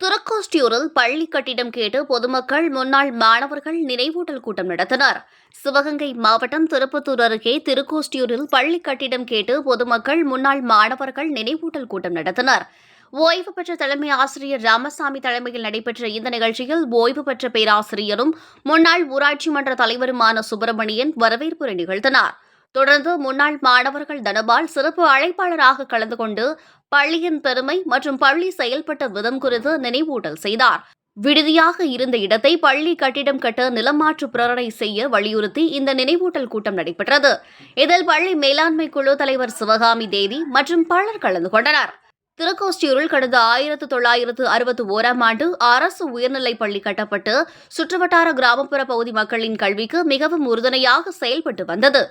திருக்கோஷ்டியூரில் பள்ளி கட்டிடம் கேட்டு பொதுமக்கள் முன்னாள் மாணவர்கள் நினைவூட்டல் கூட்டம் நடத்தினர். சிவகங்கை மாவட்டம் திருப்பத்தூர் அருகே திருக்கோஷ்டியூரில் பள்ளி கட்டிடம் கேட்டு பொதுமக்கள் முன்னாள் மாணவர்கள் நினைவூட்டல் கூட்டம் நடத்தினர். ஓய்வு பெற்ற தலைமை ஆசிரியர் ராமசாமி தலைமையில் நடைபெற்ற இந்த நிகழ்ச்சியில் ஓய்வு பெற்ற பேராசிரியரும் முன்னாள் ஊராட்சி மன்ற தலைவருமான சுப்பிரமணியன் வரவேற்புரை நிகழ்த்தினார். தொடர்ந்து முன்னாள் மாணவர்கள் தனபால் சிறப்பு அழைப்பாளராக கலந்து கொண்டு பள்ளியின் பெருமை மற்றும் பள்ளி செயல்பட்ட விதம் குறித்து நினைவூட்டல் செய்தார். விடுதியாக இருந்த இடத்தை பள்ளி கட்டிடம் கட்ட நிலமாற்று பிரேரணை செய்ய வலியுறுத்தி இந்த நினைவூட்டல் கூட்டம் நடைபெற்றது. இதில் பள்ளி மேலாண்மை குழு தலைவர் சிவகாமி தேவி மற்றும் பலர் கலந்து கொண்டனர். திருக்கோஷ்டியூரில் கடந்த 1961ஆம் ஆண்டு அரசு உயர்நிலைப் பள்ளி கட்டப்பட்டு சுற்றுவட்டார கிராமப்புற பகுதி மக்களின் கல்விக்கு மிகவும் உறுதுணையாக செயல்பட்டு வந்தது.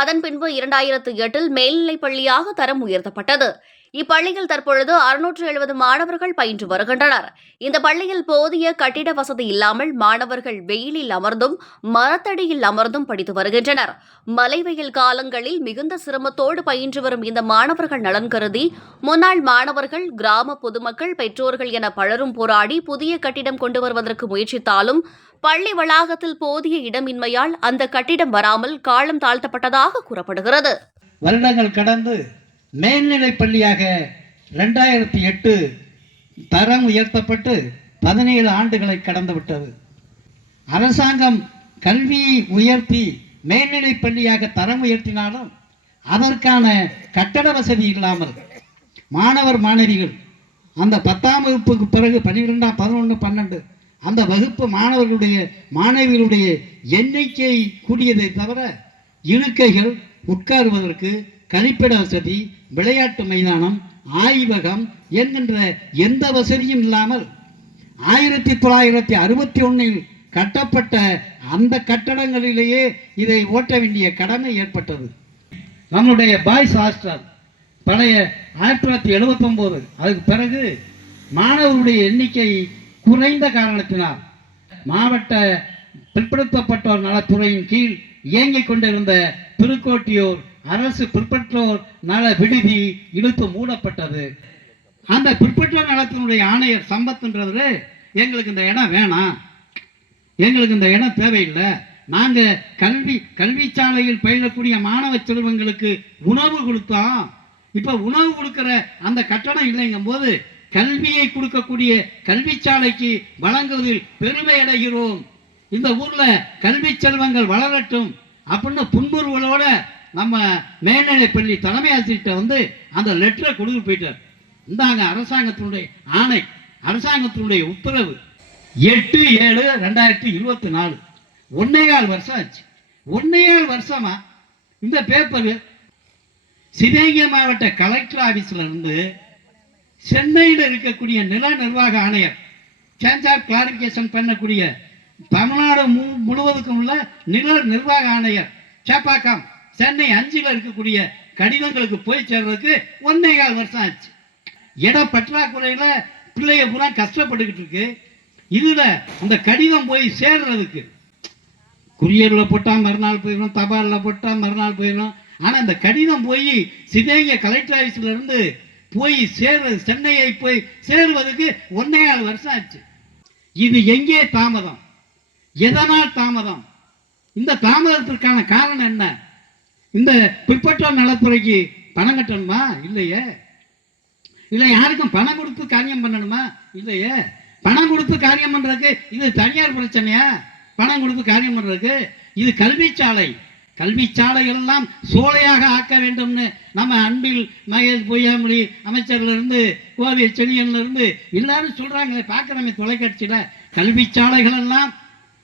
அதன் பின்பு 2008இல் மேல்நிலைப் பள்ளியாக தரம் உயர்த்தப்பட்டது. இப்பள்ளியில் தற்பொழுது 670 மாணவர்கள் பயின்று வருகின்றனர். இந்த பள்ளியில் போதிய கட்டிட வசதி இல்லாமல் மாணவர்கள் வெயிலில் அமர்ந்தும் மரத்தடியில் அமர்ந்தும் படித்து வருகின்றனர். மழை வெயில் காலங்களில் மிகுந்த சிரமத்தோடு பயின்று வரும் இந்த மாணவர்கள் நலன் கருதி முன்னாள் மாணவர்கள், கிராம பொதுமக்கள், பெற்றோர்கள் என பலரும் போராடி புதிய கட்டிடம் கொண்டு வருவதற்கு முயற்சித்தாலும் பள்ளி வளாகத்தில் போதிய இடமின்மையால் அந்த கட்டிடம் வராமல் காலம் தாழ்த்தப்பட்டதாக கூறப்படுகிறது. வருடங்கள் கடந்து மேல்நிலை பள்ளியாக 2008 தரம் உயர்த்தப்பட்டு 17 ஆண்டுகளை கடந்து விட்டது. அரசாங்கம் கல்வியை உயர்த்தி மேல்நிலை பள்ளியாக தரம் உயர்த்தினாலும் அதற்கான கட்டட வசதி இல்லாமல் மாணவர் மாணவிகள் அந்த 10ஆம் வகுப்புக்கு பிறகு 12, 11, 12 அந்த வகுப்பு மாணவிகளுடைய எண்ணிக்கை கூடியதை தவிர இருக்கைகள், உட்காருவதற்கு கழிப்பிட வசதி, விளையாட்டு மைதானம், ஆய்வகம் என்கின்ற எந்த வசதியும் இல்லாமல் 1961இல் கட்டப்பட்ட அந்த கட்டடங்களிலேயே இதை ஓட்ட வேண்டிய கடமை ஏற்பட்டது. நம்முடைய பாய்ஸ் ஹாஸ்டல் பழைய 1979 அதுக்கு பிறகு மாணவர்களுடைய எண்ணிக்கை குறைந்த காரணத்தினால் மாவட்ட பிற்படுத்தப்பட்டோர் நலத்துறையின் கீழ் இயங்கிக் கொண்டிருந்த திருக்கோட்டியூர் அரசு பிற்பற்றோர் நல விடுதி இழுத்து மூடப்பட்டது. அந்த பிற்பற்றோர் நலத்தினுடைய ஆணையர் சம்பத்ன்றது எங்களுக்கு இந்த இடம் வேணாம், எங்களுக்கு இந்த இடம் தேவையில்லை, நாங்கள் கல்வி சாலையில் பயிலக்கூடிய மாணவ செல்வங்களுக்கு உணவு கொடுத்தோம், இப்போ உணவு கொடுக்கிற அந்த கட்டணம் இல்லைங்கும் போது கல்வியை கொடுக்கக்கூடிய கல்வி சாலைக்கு வழங்குவதில் பெருமை அடைகிறோம், இந்த ஊர்ல கல்வி செல்வங்கள் வளரட்டும் அப்படின்னு புன்புறுவலோட நம்ம மேல்நிலை பள்ளி தலைமை ஆசிரியர்கிட்ட வந்து அந்த லெட்டரை கொடுத்து போயிட்டார். இந்தாங்க அரசாங்கத்தினுடைய ஆணை, அரசாங்கத்தினுடைய உத்தரவு 8/7/2024 1.25 வருஷம் ஆச்சு. 1.25 வருஷமா இந்த பேப்பர் சிவகங்கை மாவட்ட கலெக்டர் ஆபீஸ்ல இருந்து சென்னையில் இருக்கக்கூடிய நில நிர்வாக ஆணையர் சேஞ்ச் ஆஃப் கிளாரிபிகேஷன் பண்ணக்கூடிய தமிழ்நாடு முழுவதுக்கும் உள்ள நில நிர்வாக ஆணையர் சேப்பாக்கம் சென்னை 5ல் இருக்கக்கூடிய கடிதங்களுக்கு போய் சேர்றதுக்கு 1.25 வருஷம் ஆச்சு. இட பற்றாக்குறையில பிள்ளைய பூரா கஷ்டப்பட்டுக்கிட்டு இருக்கு. இதுல அந்த கடிதம் போய் சேர்றதுக்கு குரியர்ல போட்டா மறுநாள் போயிடும், தபால்ல போட்டா மறுநாள் போயிடும். ஆனா இந்த கடிதம் போய் சிவகங்கை கலெக்டர் ஆபீஸ்ல இருந்து போய் சேர்றது, சென்னையை போய் சேருவதற்கு 1.25 வருஷம் ஆச்சு. இது எங்கே தாமதம், எதனால் தாமதம், இந்த தாமதத்திற்கான காரணம் என்ன? இந்த பிற்பட்டோர் நலத்துறைக்கு பணம் கட்டணுமா? இல்லையே. இல்லை யாருக்கும் பணம் கொடுத்து காரியம் பண்ணணுமா? இல்லையே. பணம் கொடுத்து காரியம் பண்றதுக்கு இது தனியார் பிரச்சனையா? பணம் கொடுத்து காரியம் பண்றதுக்கு இது கல்வி சாலைகள் எல்லாம் சோலையாக ஆக்க வேண்டும்னு நம்ம அன்பில் மகேஷ் பொய்யாமொழி அமைச்சர்ல இருந்து கோவை செழியன்ல இருந்து எல்லாரும் சொல்றாங்களே, பார்க்கிறோமே தொலைக்காட்சியில, கல்வி சாலைகள் எல்லாம்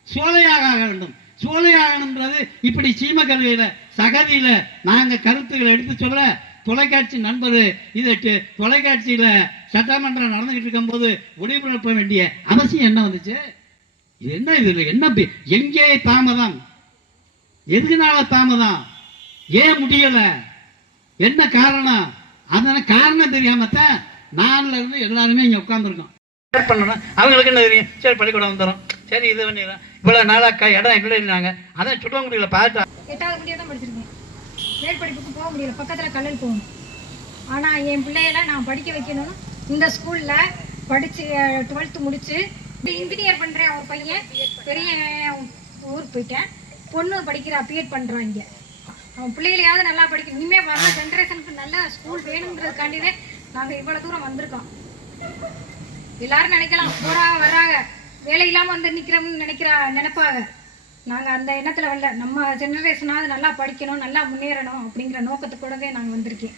சோலையாக ஆக வேண்டும். சோலையாகணுன்றது இப்படி சீமக்கருவியில சகதியில நாங்க கருத்துக்களை எடுத்து சொல்ல தொலைக்காட்சி நண்பர் இதை தொலைக்காட்சியில சட்டமன்றம் நடந்துகிட்டு இருக்கும் போது ஒளிபரப்ப வேண்டிய அவசியம் என்ன வந்துச்சு? என்ன இதுல என்ன எங்கே தாமதம், எதுனால தாமதம், ஏன் முடியல, என்ன காரணம்? அதனால காரணம் தெரியாமத்தான் 4ல இருந்து எல்லாருமே இங்க உட்கார்ந்துருக்கோம். அவங்களுக்கு என்ன தெரியும்? சரி பள்ளிக்கூடம் வந்துடும், சரி இது பண்ணிடலாம், இவ்வளவு நாளாக்கா இடம் இல்லை இருந்தாங்க, அதான் சுட்டவங்குடியில் பார்த்தா 8வது முடிய தான் படிச்சிருக்கேன். மேல் படிப்புக்கு போக முடியல, பக்கத்தில் கல்லல் போகணும். ஆனால் என் பிள்ளைகளை நான் படிக்க வைக்கணும்னு இந்த ஸ்கூலில் படித்து 12th முடிச்சு இன்ஜினியர் பண்ணுறேன். ஒரு பையன் பெரிய ஊருக்கு போயிட்டேன். பொண்ணு படிக்கிறா, பிஎட் பண்ணுறான். இங்கே அவன் பிள்ளைகளையாவது நல்லா படிக்கணும். இனிமேல் வர ஜென்ரேஷனுக்கு நல்ல ஸ்கூல் வேணுங்கிறதுக்காண்டிவே நாங்கள் இவ்வளோ தூரம் வந்திருக்கோம். எல்லாரும் நினைக்கலாம் போகிறாங்க வர்றாங்க வேலை இல்லாமல் வந்து நிற்கிறோம்னு நினைப்பாங்க. நாங்கள் அந்த எண்ணத்தில் வரல. நம்ம ஜெனரேஷனாவது நல்லா படிக்கணும், நல்லா முன்னேறணும் அப்படிங்கிற நோக்கத்துக்கூடவே நாங்கள் வந்திருக்கேன்.